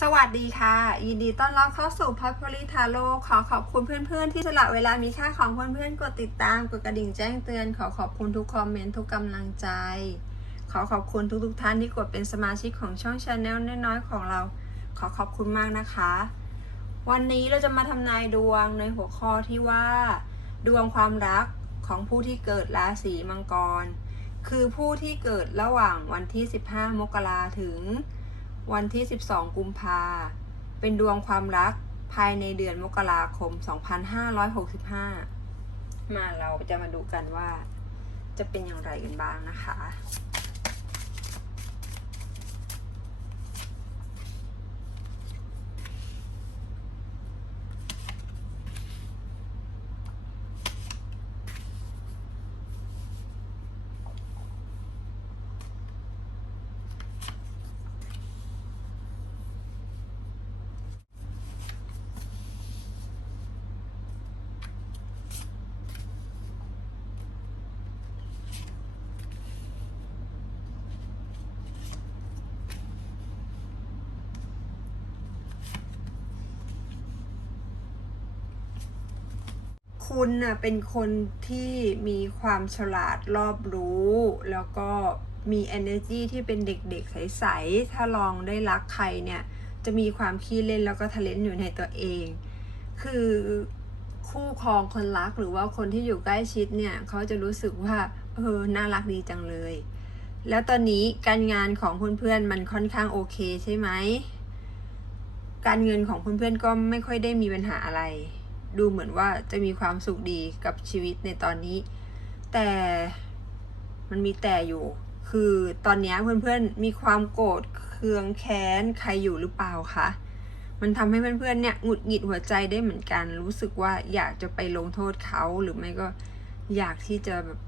สวัสดีค่ะ ยินดีต้อนรับเข้าสู่พัทพลิทาโลขอขอบคุณเพื่อนๆ ที่สละเวลามีค่าของเพื่อนๆ กดติดตามกดกระดิ่งแจ้งเตือน ขอขอบคุณทุกคอมเมนต์ทุกกำลังใจ ขอขอบคุณทุกๆ ท่านที่กดเป็นสมาชิกของช่องชาแนลน้อยๆ ของเรา ขอขอบคุณมากนะคะ วันนี้เราจะมาทำนายดวงในหัวข้อที่ว่า ดวงความรักของผู้ที่เกิดราศีมังกร คือผู้ที่เกิดระหว่างวันที่ 15 มกราถึง วันที่ 12 กุมภา เป็นดวงความรักภายในเดือนมกราคม 2565 มาเราจะมาดูกันว่า จะเป็นอย่างไรกันบ้างนะคะ คุณน่ะเป็นคนที่มีความฉลาดรอบรู้ แล้วก็มี energy ที่เป็นเด็กๆ ใส ๆ ถ้าลองได้รักใครเนี่ย จะมีความขี้เล่นแล้วก็ทะเลนอยู่ในตัวเอง คือคู่ครองคนรักหรือว่าคนที่อยู่ใกล้ชิดเนี่ยเขาจะรู้สึกว่าเออน่ารักดีจังเลย แล้วตอนนี้การงานของเพื่อนๆมันค่อนข้างโอเคใช่ไหม การเงินของเพื่อนๆก็ไม่ค่อยได้มีปัญหาอะไร ดูเหมือนว่าจะมีความสุขดีกับชีวิตในตอนนี้ แต่มันมีแต่อยู่ คือตอนนี้เพื่อนๆมีความโกรธเคืองแค้นใครอยู่หรือเปล่าคะมันทำให้เพื่อนๆเนี่ยหงุดหงิดหัวใจได้เหมือนกัน รู้สึกว่าอยากจะไปลงโทษเขาหรือไม่ก็อยากที่จะแบบ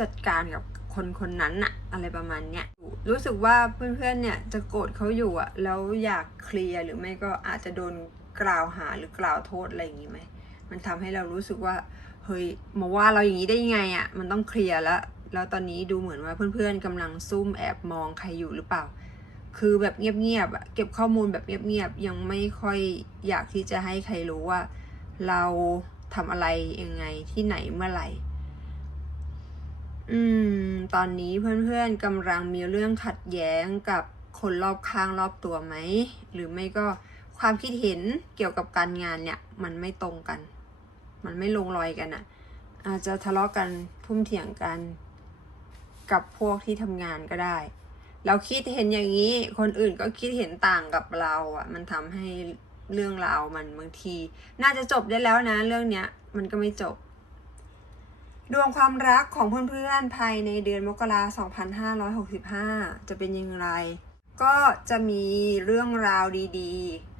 จัดการกับคนคนนั้นอะอะไรประมาณเนี้ยรู้สึกว่าเพื่อนๆเนี่ยจะโกรธเขาอยู่อะแล้วอยากเคลียร์หรือไม่ก็อาจจะโดน กล่าวหาหรือกล่าวโทษอะไรอย่างงี้ไหมมันทำให้เรารู้สึกว่าเฮ้ยมาว่าเราอย่างนี้ได้ยังไงอะมันต้องเคลียร์แล้วแล้วตอนนี้ดูเหมือนว่าเพื่อนๆกำลังซุ่มแอบมองใครอยู่หรือเปล่า คือแบบเงียบๆอะเก็บข้อมูลแบบเงียบๆยังไม่ค่อยอยากที่จะให้ใครรู้ว่า เราทำอะไรยังไงที่ไหนเมื่อไหร่ อืม ตอนนี้เพื่อนๆกำลังมีเรื่องขัดแย้งกับคนรอบข้างรอบตัวไหม หรือไม่ก็ ความคิดเห็นเกี่ยวกับการงานเนี่ย มันไม่ตรงกัน มันไม่ลงรอยกันอะ่ะ อาจจะทะเลาะกันทุ่มเถียงกัน กับพวกที่ทำงานก็ได้ เราคิดเห็นอย่างนี้ คนอื่นก็คิดเห็นต่างกับเราอะ่ะ มันทำให้เรื่องราวมันบางที น่าจะจบได้แล้วนะ เรื่องเนี้ย มันก็ไม่จบ ดวงความรักของเพื่อนๆภายในเดือนมกราคม2565 จะเป็นอยังไงก็จะมีเรื่องราวดี ๆ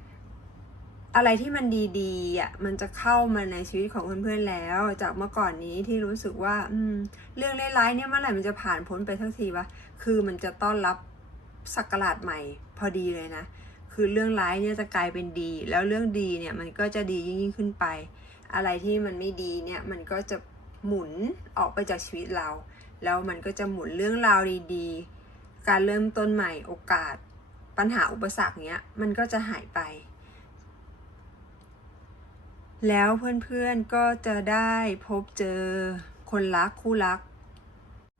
อะไรที่มันดีๆอะมันจะเข้ามาในชีวิตของเพื่อนๆแล้ว จากเมื่อก่อนนี้ที่รู้สึกว่า อืม เรื่องร้ายๆเนี่ยเมื่อไหร่มันจะผ่านพ้นไปทักทีวะคือมันจะต้อนรับสักราชใหม่พอดีเลยนะ คือเรื่องร้ายเนี่ยจะกลายเป็นดี แล้วเรื่องดีเนี่ยมันก็จะดียิ่งขึ้นไป อะไรที่มันไม่ดีเนี่ยมันก็จะหมุนออกไปจากชีวิตเรา แล้วมันก็จะหมุนเรื่องราวดีๆ การเริ่มต้นใหม่โอกาส ปัญหาอุปสรรคเนี้ยมันก็จะหายไป แล้วเพื่อนๆก็จะได้พบเจอคนรักคู่รัก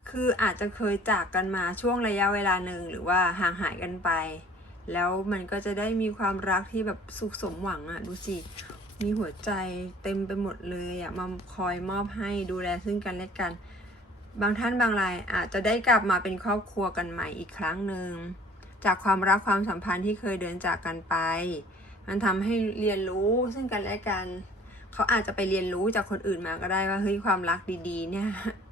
คืออาจจะเคยจากกันมาช่วงระยะเวลาหนึ่งหรือว่าห่างหายกันไป แล้วมันก็จะได้มีความรักที่แบบสุขสมหวังอะดูสิมีหัวใจเต็มไปหมดเลยอะมาคอยมอบให้ดูแลซึ่งกันและกัน บางท่านบางรายอาจจะได้กลับมาเป็นครอบครัวกันใหม่อีกครั้งหนึ่งจากความรักความสัมพันธ์ที่เคยเดินจากกันไป มันทำให้เรียนรู้ซึ่งกันและกัน เขาอาจจะไปเรียนรู้จากคนอื่นมาก็ได้ว่าเฮ้ยความรักดีๆ เนี่ย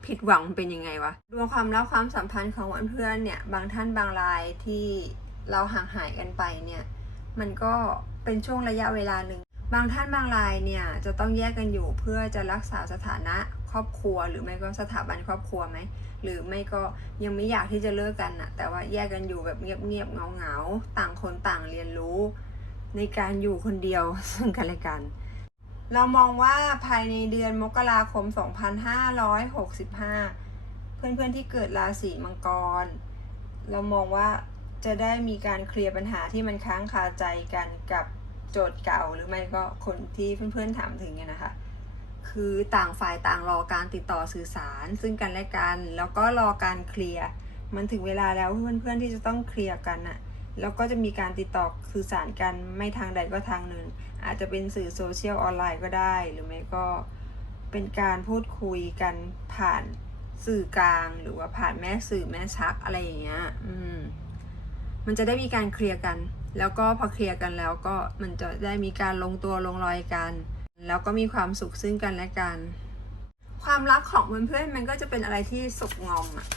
ผิดหวังเป็นยังไงวะดวงความรักความสัมพันธ์ของเพื่อนเนี่ย บางท่านบางรายที่เราห่างหายกันไปเนี่ย มันก็เป็นช่วงระยะเวลาหนึ่ง บางท่านบางรายเนี่ยจะต้องแยกกันอยู่เพื่อจะรักษาสถานะครอบครัว หรือไม่ก็สถาบันครอบครัวไหมหรือไม่ก็ยังไม่อยากที่จะเลิกกันนะแต่ว่าแยกกันอยู่แบบเงียบๆเงาๆต่างคนต่างเรียนรู้ ในการอยู่คนเดียวซึ่งกันและกัน เรามองว่าภายในเดือนมกราคม 2565 เพื่อนๆที่เกิดราศีมังกร เรามองว่าจะได้มีการเคลียร์ปัญหาที่มันค้างคาใจกันกับโจทย์เก่าหรือไม่ก็คนที่เพื่อนๆถามถึงเนี่ยนะคะ คือต่างฝ่ายต่างรอการติดต่อสื่อสาร ซึ่งกันและกัน แล้วก็รอการเคลียร์ มันถึงเวลาแล้วเพื่อนๆที่จะต้องเคลียร์กันน่ะ แล้วก็จะมีการติดต่อสื่อสารกันไม่ทางใดก็ทางหนึ่ง อาจจะเป็นสื่อโซเชียลออนไลน์ก็ได้ หรือไม่ก็เป็นการพูดคุยกันผ่านสื่อกลางหรือว่าผ่านแม่สื่อแม่ชักอะไรอย่างเงี้ย อืม มันจะได้มีการเคลียร์กัน แล้วก็พอเคลียร์กันแล้วก็มันจะได้มีการลงตัวลงรอยกัน แล้วก็มีความสุขซึ่งกันและกัน ความรักของเพื่อนๆมันก็จะเป็นอะไรที่สุกงอมอะ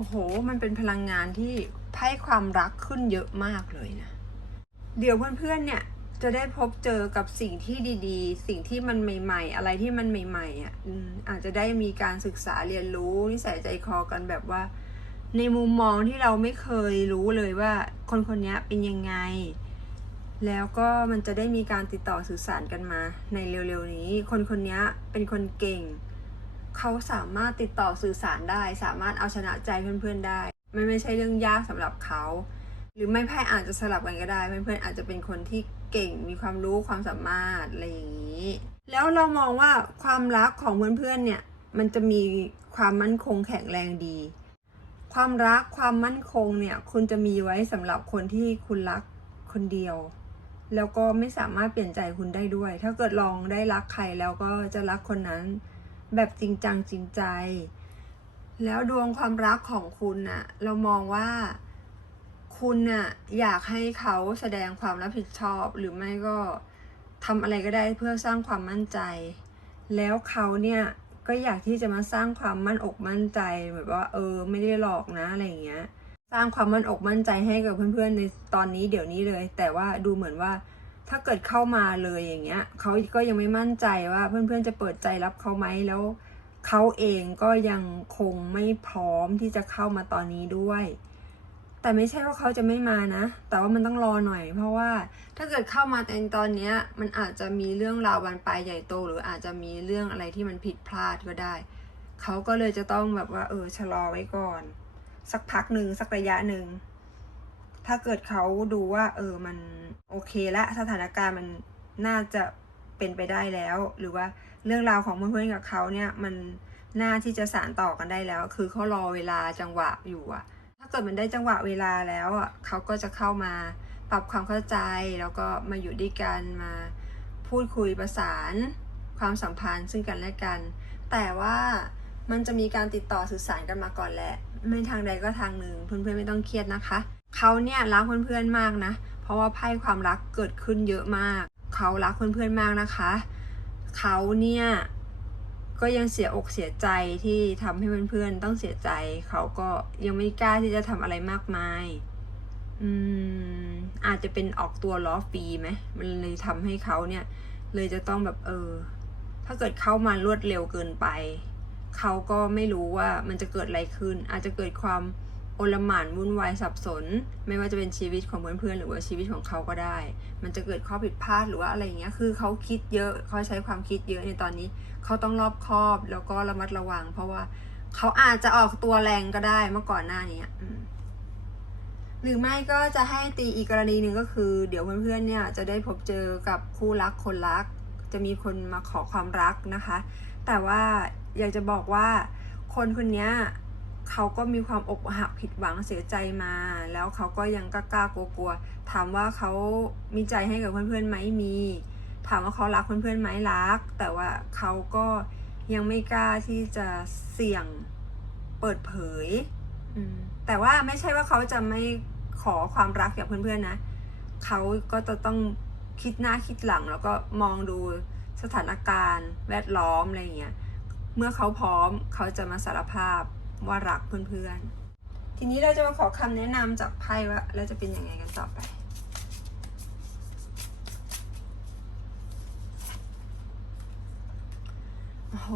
โอ้โห มันเป็นพลังงานที่ให้ความรักขึ้นเยอะมากเลยนะ เดี๋ยวเพื่อนๆเนี่ยจะได้พบเจอกับสิ่งที่ดีๆ สิ่งที่มันใหม่ ๆ อะไรที่มันใหม่ๆอะอาจจะได้มีการศึกษาเรียนรู้นิสัยใจคอกันแบบว่า ในมุมมองที่เราไม่เคยรู้เลยว่า คนคนนี้เป็นยังไง แล้วก็มันจะได้มีการติดต่อสื่อสารกันมา ในเร็วๆนี้ คนคนนี้เป็นคนเก่ง เขาสามารถติดต่อสื่อสารได้ สามารถเอาชนะใจเพื่อนๆได้มันไม่ใช่เรื่องยากสำหรับเขา หรือไม่ไพ่อาจจะสลับกันก็ได้ เพื่อนๆอาจจะเป็นคนที่เก่งมีความรู้ความสามารถอะไรอย่างนี้ แล้วเรามองว่าความรักของเพื่อนๆเนี่ยมันจะมีความมั่นคงแข็งแรงดี ความรักความมั่นคงเนี่ยคุณจะมีไว้สำหรับคนที่คุณรักคนเดียว แล้วก็ไม่สามารถเปลี่ยนใจคุณได้ด้วย ถ้าเกิดลองได้รักใครแล้วก็จะรักคนนั้น แบบจริงจังจริงใจ แล้วดวงความรักของคุณน่ะ เรามองว่าคุณน่ะอยากให้เขาแสดงความรับผิดชอบ หรือไม่ก็ทำอะไรก็ได้เพื่อสร้างความมั่นใจ แล้วเขาเนี่ยก็อยากที่จะมาสร้างความมั่นอกมั่นใจแบบว่า เออ ไม่ได้หลอกนะอะไรอย่างเงี้ย สร้างความมั่นอกมั่นใจให้กับเพื่อนๆในตอนนี้เดี๋ยวนี้เลย แต่ว่าดูเหมือนว่า ถ้าเกิดเข้ามาเลยอย่างเงี้ยเขาก็ยังไม่มั่นใจว่าเพื่อนๆจะเปิดใจรับเขาไหมแล้วเขาเองก็ยังคงไม่พร้อมที่จะเข้ามาตอนนี้ด้วย แต่ไม่ใช่ว่าเขาจะไม่มานะ แต่ว่ามันต้องรอหน่อย เพราะว่าถ้าเกิดเข้ามาในตอนเนี้ยมันอาจจะมีเรื่องราวบานปลายใหญ่โต หรืออาจจะมีเรื่องอะไรที่มันผิดพลาดก็ได้ เขาก็เลยจะต้องแบบว่า เออชะลอไว้ก่อน สักพักหนึ่งสักระยะหนึ่งถ้าเกิดเขาดูว่า เออมัน โอเคและสถานการณ์มันน่าจะเป็นไปได้แล้ว หรือว่าเรื่องราวของเพื่อนๆกับเขาเนี่ยมันน่าที่จะสานต่อกันได้แล้ว คือเขารอเวลาจังหวะอยู่อะถ้าเกิดมันได้จังหวะเวลาแล้วอะเขาก็จะเข้ามาปรับความเข้าใจแล้วก็มาอยู่ด้วยกันมาพูดคุยประสานความสัมพันธ์ซึ่งกันและกัน แต่ว่ามันจะมีการติดต่อสื่อสารกันมาก่อนแหละไม่ทางใดก็ทางหนึ่งเพื่อนๆไม่ต้องเครียดนะคะ เขาเนี่ยรักเพื่อนๆมากนะ เพราะว่าไพ่ความรักเกิดขึ้นเยอะมาก เขารักเพื่อนๆมากนะคะ เขาเนี่ยก็ยังเสียอกเสียใจที่ทำให้เพื่อนๆต้องเสียใจ เขาก็ยังไม่กล้าที่จะทำอะไรมากมาย อืมอาจจะเป็นออกตัวล้อฟรีไหมมันเลยทำให้เขาเนี่ย เลยจะต้องแบบเออ ถ้าเกิดเข้ามารวดเร็วเกินไป เขาก็ไม่รู้ว่ามันจะเกิดอะไรขึ้น อาจจะเกิดความ โอลหม่านวุ่นวายสับสน ไม่ว่าจะเป็นชีวิตของเพื่อนๆหรือว่าชีวิตของเขาก็ได้ มันจะเกิดข้อผิดพลาดหรือว่าอะไรอย่างเงี้ยคือเขาคิดเยอะเขาใช้ความคิดเยอะในตอนนี้ เขาต้องรอบคอบแล้วก็ระมัดระวัง เพราะว่าเขาอาจจะออกตัวแรงก็ได้เมื่อก่อนหน้านี้หรือไม่ก็จะให้ตีอีกกรณีหนึ่งก็คือ เดี๋ยวเพื่อนๆเนี่ยจะได้พบเจอกับคู่รักคนรัก จะมีคนมาขอความรักนะคะ แต่ว่าอยากจะบอกว่าคนคนนี้ เขาก็มีความอกหักผิดหวังเสียใจมา แล้วเขาก็ยังกล้ากลัวๆถามว่าเขามีใจให้กับเพื่อนๆไหมมี ถามว่าเขารักเพื่อนๆไหมรัก แต่ว่าเขาก็ยังไม่กล้าที่จะเสี่ยงเปิดเผยแต่ว่าไม่ใช่ว่าเขาจะไม่ขอความรักจากเพื่อนๆนะเขาก็จะต้องคิดหน้าคิดหลัง แล้วก็มองดูสถานการณ์ แวดล้อมอะไรอย่างเงี้ยเมื่อเขาพร้อมเขาจะมาสารภาพ ว่ารักเพื่อนๆ ทีนี้เราจะมาขอคำแนะนำจากไพ่ว่าเราจะเป็นยังไงกันต่อไป โอ้โห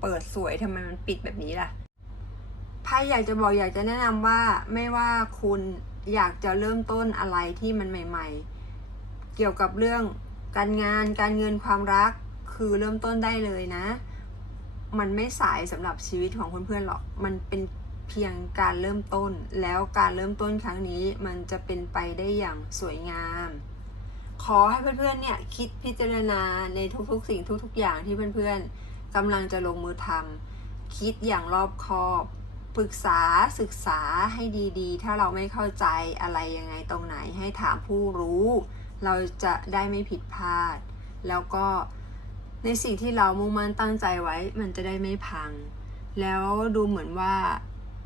เปิดสวยทำไมมันปิดแบบนี้ล่ะไพ่อยากจะบอกอยากจะแนะนำว่าไม่ว่าคุณ อยากจะเริ่มต้นอะไรที่มันใหม่ ๆ เกี่ยวกับเรื่องการงานการเงินความรักคือเริ่มต้นได้เลยนะ มันไม่สายสำหรับชีวิตของเพื่อนๆหรอก มันเป็นเพียงการเริ่มต้น แล้วการเริ่มต้นครั้งนี้มันจะเป็นไปได้อย่างสวยงาม ขอให้เพื่อนๆเนี่ยคิดพิจารณาในทุกๆ สิ่งทุกๆ อย่างที่เพื่อนๆกำลังจะลงมือทำคิดอย่างรอบคอบ ปรึกษาศึกษาให้ดีๆ ถ้าเราไม่เข้าใจอะไรยังไงตรงไหนให้ถามผู้รู้ เราจะได้ไม่ผิดพลาด แล้วก็ในสิ่งที่เรามุ่งมั่นตั้งใจไว้ มันจะได้ไม่พัง แล้วดูเหมือนว่า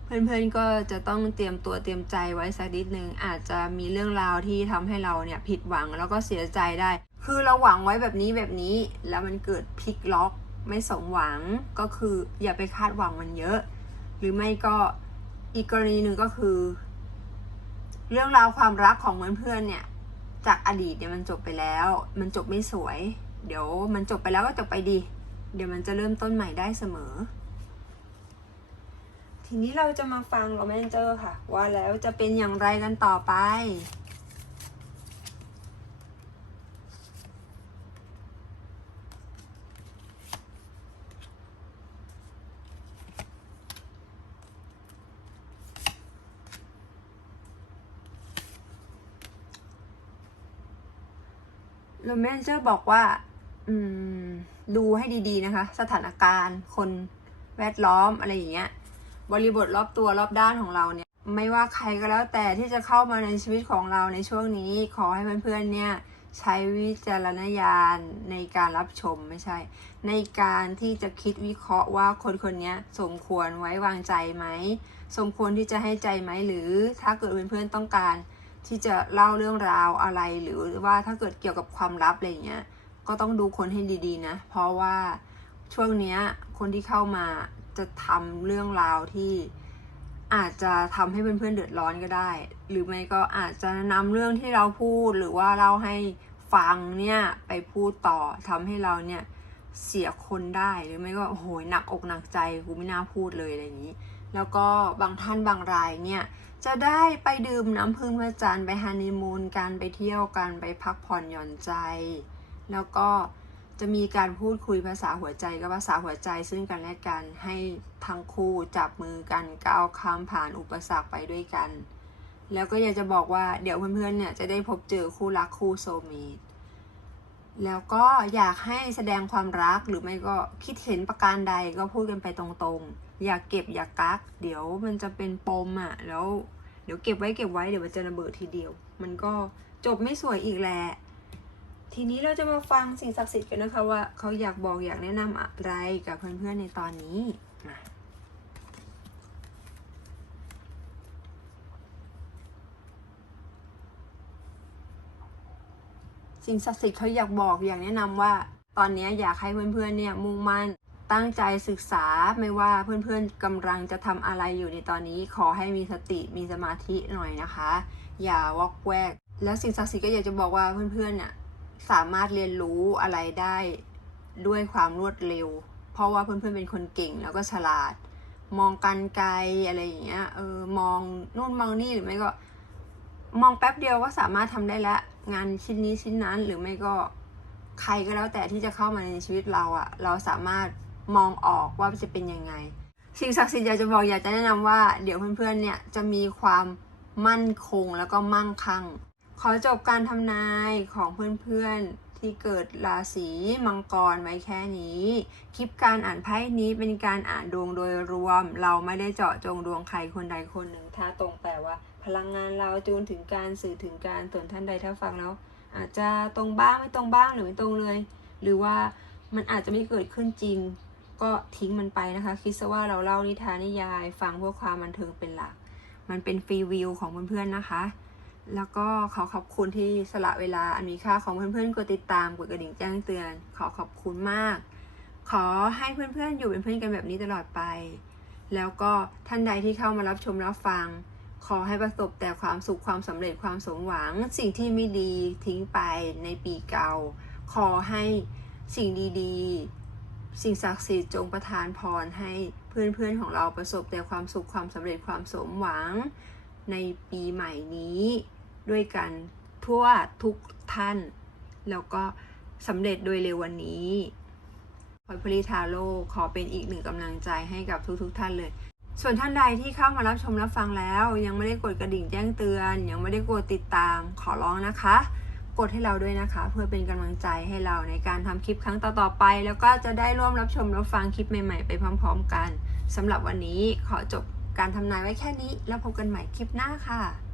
เพื่อนๆ ก็จะต้องเตรียมตัวเตรียมใจไว้สักนิดนึง อาจจะมีเรื่องราวที่ทำให้เราเนี่ยผิดหวังแล้วก็เสียใจได้ คือเราหวังไว้แบบนี้แบบนี้ แล้วมันเกิดพลิกล็อก ไม่สมหวังก็คืออย่าไปคาดหวังมันเยอะ หรือไม่ก็อีกกรณีหนึ่งก็คือ เรื่องราวความรักของเพื่อนๆเนี่ย จากอดีตเนี่ยมันจบไปแล้ว มันจบไม่สวย เดี๋ยวมันจบไปแล้วก็จบไปดี เดี๋ยวมันจะเริ่มต้นใหม่ได้เสมอ ทีนี้เราจะมาฟังโรแมนเจอร์ค่ะ ว่าแล้วจะเป็นอย่างไรกันต่อไป โรแมนเจอร์บอกว่า อืม ดูให้ดีๆนะคะ สถานการณ์ คนแวดล้อมอะไรอย่างเงี้ย บริบทรอบตัวรอบด้านของเราเนี่ย ไม่ว่าใครก็แล้วแต่ที่จะเข้ามาในชีวิตของเราในช่วงนี้ ขอให้เพื่อนๆเนี่ยใช้วิจารณญาณในการรับชมไม่ใช่ ในการที่จะคิดวิเคราะห์ว่าคนคนนี้สมควรไว้วางใจไหม สมควรที่จะให้ใจไหมหรือถ้าเกิดเพื่อนๆต้องการ ที่จะเล่าเรื่องราวอะไรหรือว่าถ้าเกิดเกี่ยวกับความลับอะไรเงี้ยก็ต้องดูคนให้ดีๆนะ เพราะว่าช่วงเนี้ยคนที่เข้ามาจะทำเรื่องราวที่อาจจะทำให้เพื่อนๆเดือดร้อนก็ได้ หรือไม่ก็อาจจะนำเรื่องที่เราพูดหรือว่าเราให้ฟังเนี่ยไปพูดต่อทำให้เราเนี่ยเสียคนได้หรือไม่ก็โอ้โหหนักอกหนักใจกูไม่น่าพูดเลยอะไรอย่างนี้ แล้วก็บางท่านบางรายเนี่ย จะได้ไปดื่มน้ำพึ่งพระจันทร์ไปฮันนีมูนกันไปเที่ยวกันไปพักผ่อนหย่อนใจ แล้วก็จะมีการพูดคุยภาษาหัวใจกับภาษาหัวใจซึ่งกันและกันให้ทั้งคู่จับมือกันก้าวข้ามผ่านอุปสรรคไปด้วยกัน แล้วก็อยากจะบอกว่าเดี๋ยวเพื่อนๆเนี่ยจะได้พบเจอคู่รักคู่โซลเมตแล้วก็อยากให้แสดงความรักหรือไม่ก็คิดเห็นประการใดก็พูดกันไปตรงๆ อย่าเก็บอย่ากัก เดี๋ยวมันจะเป็นปมอะ่ะ แล้ว เดี๋ยวเก็บไว้เก็บไว้เดี๋ยวมันจะระเบิดทีเดียว มันก็จบไม่สวยอีกแหละทีนี้เราจะมาฟังสิ่งศักดิ์สิทธิ์กันนะคะว่าเขาอยากบอกอยากแนะนำอะไรกับเพื่อนๆในตอนนี้มาสิ่งศักดิ์สิทธิ์เขาอยากบอกอยากแนะนำว่า ตอนนี้อยากให้เพื่อนๆเนี่ยมุ่งมั่น ตั้งใจศึกษาไม่ว่าเพื่อนๆกำลังจะทำอะไรอยู่ในตอนนี้ ขอให้มีสติมีสมาธิหน่อยนะคะ อย่าวอกแวก แล้วสิ่งศักดิ์สิทธิ์ก็อยากจะบอกว่าเพื่อนๆเนี่ยสามารถเรียนรู้อะไรได้ด้วยความรวดเร็ว เพราะว่าเพื่อนๆเป็นคนเก่งแล้วก็ฉลาด มองกันไกลอะไรอย่างเงี้ยเออมองนู่นมองนี่หรือไม่ก็ มองแป๊บเดียวก็สามารถทำได้แล้วงานชิ้นนี้ชิ้นนั้นหรือไม่ก็ใครก็แล้วแต่ที่จะเข้ามาในชีวิตเราอะเราสามารถ มองออกว่าจะเป็นยังไง สิ่งศักดิ์สิทธิ์อยากจะบอกอยากจะแนะนำว่า เดี๋ยวเพื่อนๆเนี่ยจะมีความมั่นคงแล้วก็มั่งคั่ง ขอจบการทำนายของเพื่อนๆที่เกิดราศีมังกรไว้แค่นี้ คลิปการอ่านไพ่นี้เป็นการอ่านดวงโดยรวม เราไม่ได้เจาะจงดวงใครคนใดคนหนึ่ง ถ้าตรงแปลว่า พลังงานเราจูนถึงการสื่อถึงการส่วนท่านใดถ้าฟังแล้วอาจจะตรงบ้างไม่ตรงบ้างหรือไม่ตรงเลย หรือว่ามันอาจจะไม่เกิดขึ้นจริง ก็ทิ้งมันไปนะคะ คิดซะว่าเราเล่านิทานนิยาย ฟังเพื่อความบันเทิงเป็นหลัก มันเป็นฟรีวิวของเพื่อนๆนะคะ แล้วก็ขอขอบคุณที่สละเวลาอันมีค่าของเพื่อนๆกดติดตามกดกระดิ่งแจ้งเตือน ขอขอบคุณมาก ขอให้เพื่อนๆอยู่เป็นเพื่อนกันแบบนี้ตลอดไป แล้วก็ท่านใดที่เข้ามารับชมรับฟัง ขอให้ประสบแต่ความสุขความสำเร็จความสมหวัง สิ่งที่ไม่ดีทิ้งไปในปีเก่า ขอให้สิ่งดีๆ สิ่งศักดิ์สิทธิ์จงประทานพรให้เพื่อนๆของเราประสบแต่ความสุขความสำเร็จความสมหวัง ในปีใหม่นี้ด้วยกันทั่วทุกท่าน แล้วก็สำเร็จโดยเร็ววันนี้พอยพลิทาโร่ขอเป็นอีกหนึ่งกำลังใจให้กับทุกๆทท่านเลย ส่วนท่านใดที่เข้ามารับชมรับฟังแล้ว ยังไม่ได้กดกระดิ่งแจ้งเตือน ยังไม่ได้กดติดตามขอร้องนะคะ กดให้เราด้วยนะคะ เพื่อเป็นกำลังใจให้เราในการทำคลิปครั้งต่อๆไป แล้วก็จะได้ร่วมรับชมรับฟังคลิปใหม่ๆ ไปพร้อม ๆ กันสำหรับวันนี้ขอจบการทำนายไว้แค่นี้ แล้วพบกันใหม่คลิปหน้าค่ะ